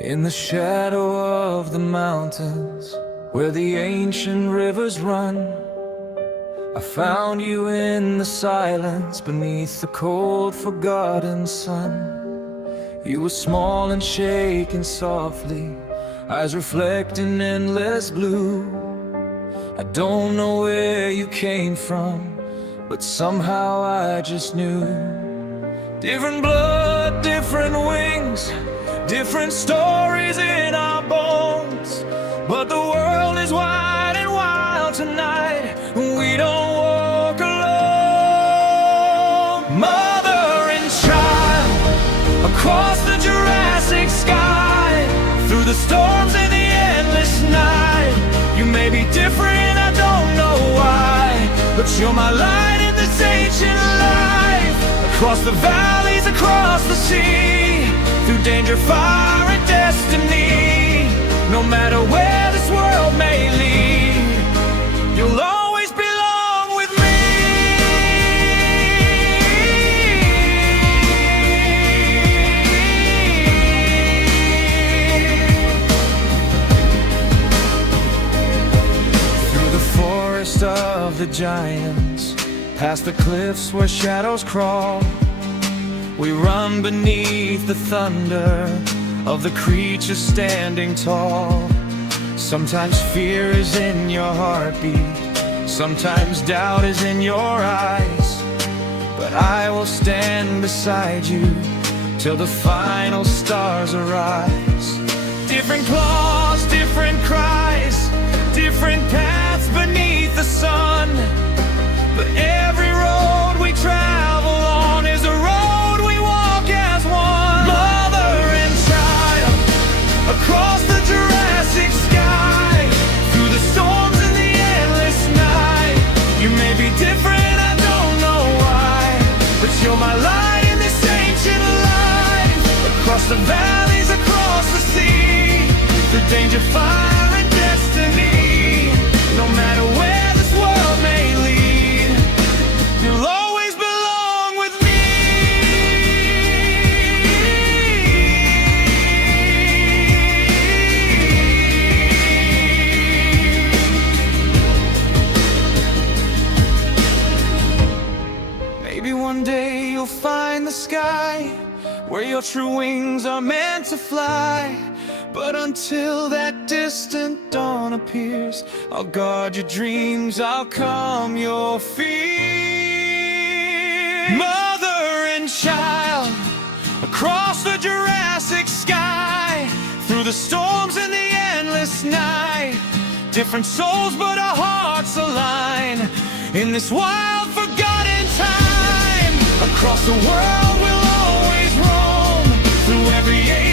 In the shadow of the mountains, where the ancient rivers run, I found you in the silence beneath the cold, forgotten sun. You were small and shaking softly, eyes reflecting endless blue. I don't know where you came from, but somehow I just knew. Different blood, different wings, different stories in our bones, but the world is wide and wild tonight. We don't walk alone. Mother and child, across the Jurassic sky, through the storms and the endless night. You may be different, I don't know why, but you're my light in this ancient life. Across the valleys, across the sea, through danger, fire, and destiny. No matter where this world may lead, you'll always belong with me. Through the forest of the giants, past the cliffs where shadows crawl, we run beneath the thunder of the creatures standing tall. Sometimes fear is in your heartbeat, sometimes doubt is in your eyes, but I will stand beside you till the final stars arise. Different claws, different cries, different paths beneath the sun, but every road we travel on is a road we walk as one. Mother and child, across the Jurassic sky, through the storms and the endless night. You may be different, I don't know why, but you're my light in this ancient life. Across the valleys, across the sea, through danger, fire, and destiny. No matter where this world may lead, you'll always belong with me. Maybe one day you'll find the sky where your true wings are meant to fly, but until that distant dawn appears, I'll guard your dreams, I'll calm your fears. Mother and child, across the Jurassic sky, through the storms and the endless night. Different souls, but our hearts align in this wild, forgotten time. Across the world we'll always roam, through every age